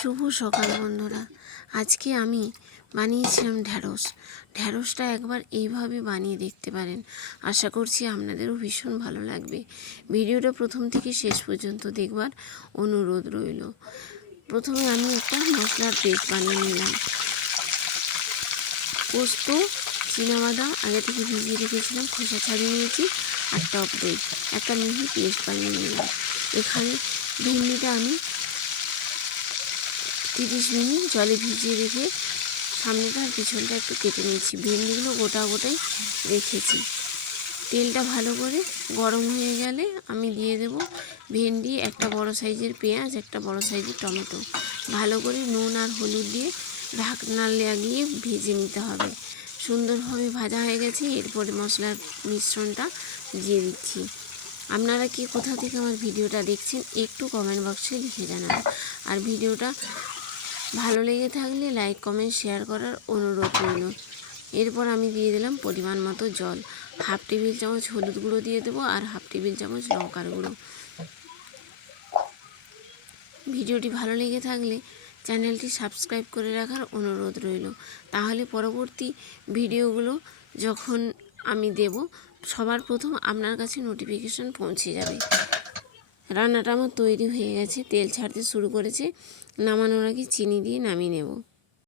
শুভ সকাল বন্ধুরা। আজকে আমি বানিয়েছিলাম ঢ্যাঁড়সটা একবার এইভাবে বানিয়ে দেখতে পারেন। আশা করছি আপনাদেরও ভীষণ ভালো লাগবে। ভিডিওটা প্রথম থেকে শেষ পর্যন্ত দেখবার অনুরোধ রইল। প্রথমে আমি একটা মশলার পেস্ট বানিয়ে নিলাম। পোস্ত, চীনাবাদাম আগে থেকে ভিজিয়ে রেখেছিলাম, খোসা ছাড়িয়ে নিয়েছি, আর টক দই, একটা মিহি পেস্ট বানিয়ে নিলাম। এখানে ভেন্ডিটা আমি 30 মিনিট জলে ভিজিয়ে রেখে সামনেটা আর পিছনটা একটু কেটে নিয়েছি। ভেন্ডিগুলো গোটা গোটাই রেখেছি। তেলটা ভালো করে গরম হয়ে গেলে আমি দিয়ে দেব ভেন্ডি, একটা বড় সাইজের পেঁয়াজ, একটা বড় সাইজের টমেটো। ভালো করে নুন আর হলুদ দিয়ে ঢাকনা লাগিয়ে ভেজে নিতে হবে। সুন্দরভাবে ভাজা হয়ে গেছে। এরপরে মশলার মিশ্রণটা দিয়ে দিচ্ছি। আপনারা কি কোথা থেকে আমার ভিডিওটা দেখছেন একটু কমেন্ট বক্সে লিখে জানাবেন। আর ভিডিওটা ভালো লেগে থাকলে লাইক, কমেন্ট, শেয়ার করার অনুরোধ রইল। এরপর আমি দিয়ে দিলাম পরিমাণ মতো জল। হাফ টেবিল চামচ হলুদ গুঁড়ো দিয়ে দেবো, আর হাফ টেবিল চামচ লঙ্কার গুঁড়ো। ভিডিওটি ভালো লেগে থাকলে চ্যানেলটি সাবস্ক্রাইব করে রাখার অনুরোধ রইল। তাহলে পরবর্তী ভিডিওগুলো যখন আমি দেব সবার প্রথম আপনার কাছে নোটিফিকেশন পৌঁছে যাবে। রান্নাটা আমার তৈরি হয়ে গেছে, তেল ছাড়তে শুরু করেছে। নামানোর আগে চিনি দিয়ে নামিয়ে নেব।